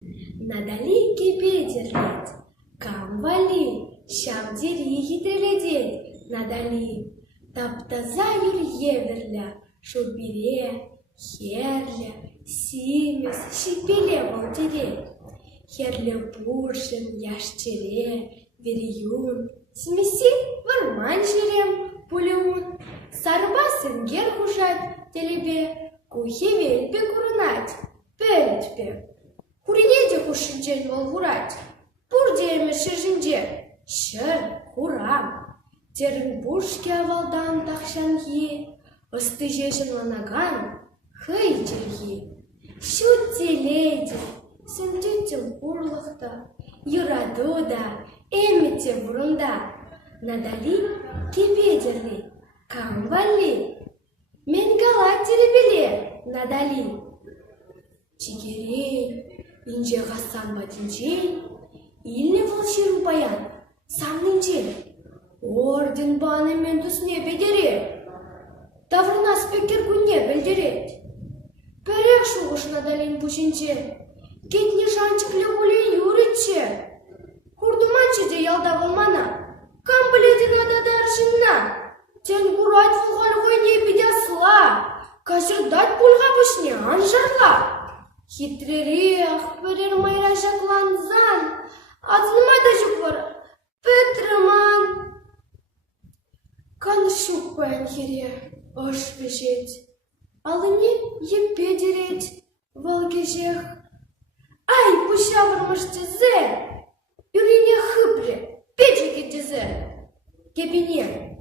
Надали кипедерлет, камвали, шамдери хитреледет, надали. Таптаза юрьеверля, шубире, херля, симес, шипеле волдере. Херле пуршин, яшчере, вериюн, смеси варман жерем, пулеун. Сарбасын гер хужать телебе, кухевельпе курнать, пельтпе. Хуринеде хушинчен волгурать, пурдеме шижинже, шер, хурам. Терін бушке авалдан тақшанхи, ысты жешін ланаган, хый жерхи. Шут телейді, сүндеттен құрлықта, юраду да, әмітте бұрында. Надали кепедерлі, камвали, мен гала теребеле, надали. Чигерей, инже ғасан батинчей, илне волширу баян, самнинчей. Орден баны мен түсіне бедере, таврына спекер күнне білдерет. Пәрек шуғыш надалин пүшінче, кетне жанчықлы олей юрытче. Курдыманчы де ялда болмана, кам біледі нададар жынна. Тен бұрайт вұлғал ғойне бедясыла, кашырдат пұлға пүшіне анжарла. Хитререк бірер майра жақланзан, азынмайда жүквар, петріман. Каншук пәнхере, аш пешет, алыне епе дерет, валгежех. Ай, пуща вармаш тезе, юрине хыпле, печеке тезе, кепене.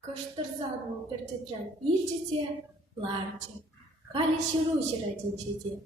Каштырзан пертетран ирчете, ларче, хали ширу ширатинчете.